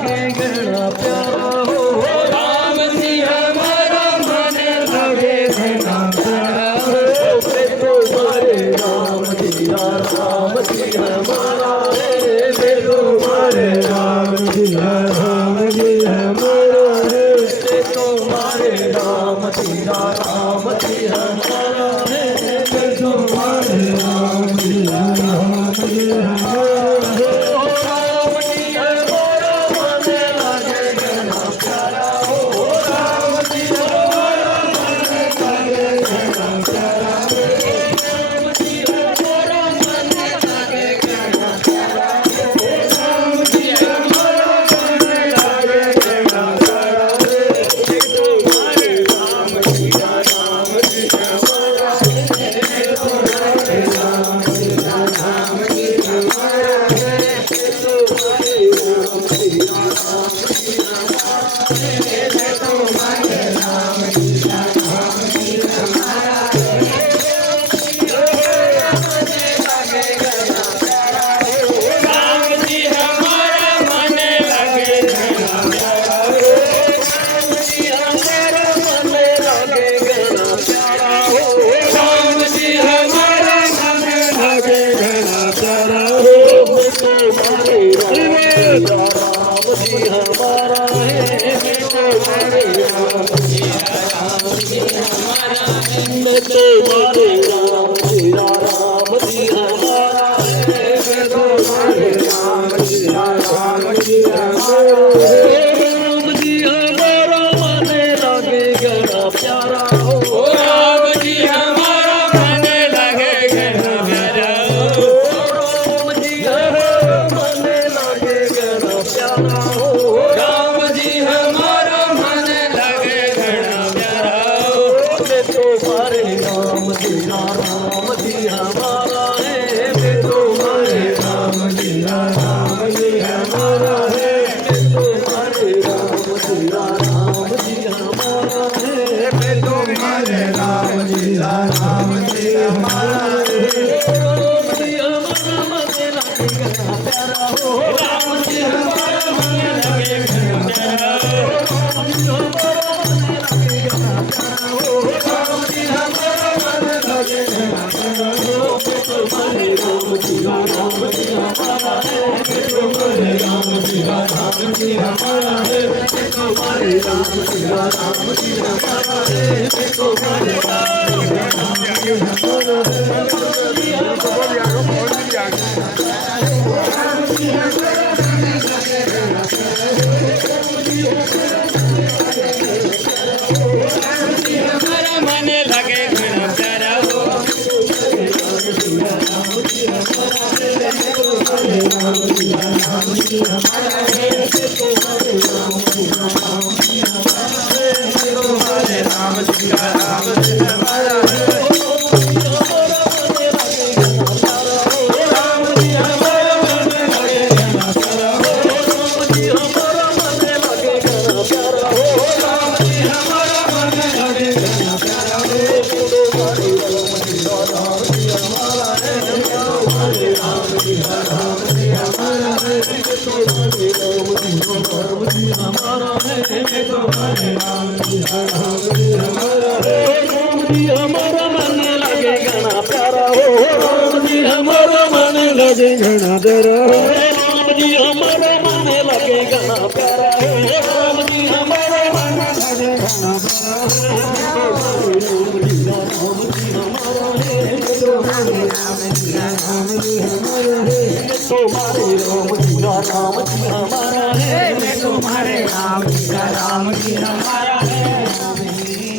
लागे घना प्यारा हो राम जी हमारा मन लागे घना प्यारा हो तुम्हारे राम जी हमारा है तुम्हारे राम जी हमारा है तुम्हारे राम जी हमारा है तुम्हारे राम जी हमारा है तुम्हारे राम जी हमारा है तुम्हारे राम जी हमारा है तुम्हारे राम जी हमारा है राम जी हमारा मन लगे घना प्यारा हो राम जी हमारा मन लगे घना प्यारा हो राम जी हमारा मन लगे घना प्यारा हो राम जी हमारा मन लगे घना प्यारा हो तुम्हारे राम जी हमारा है तुम्हारे राम जी हमारा है तुम्हारे राम जी हमारा है तुम्हारे राम जी हमारा है राम जी हमारा मन लगे घना प्यारा हो राम जी हमारा मन लगे घना प्यारा हो राम जी हमारा मन लगे घना प्यारा हो राम जी हमारा मन लगे घना प्यारा हो तुम्हारे राम जी हमारा है तुम्हारे राम जी हमारा है तुम्हारे राम जी हमारा है तुम्हारे राम जी हमारा हमारा मन लगे घना प्यारा हो हमारा मन लगे घना प्यारा हो राम जी हमारा मन लगे घना प्यारा हो राम जी हमारा मन लगे घना प्यारा हो राम जी हमारा मन लगे घना प्यारा हो राम जी हमारा है तुम्हारे राम जी हमारा है तुम्हारे राम जी हमारा है तुम्हारे राम जी हमारा है।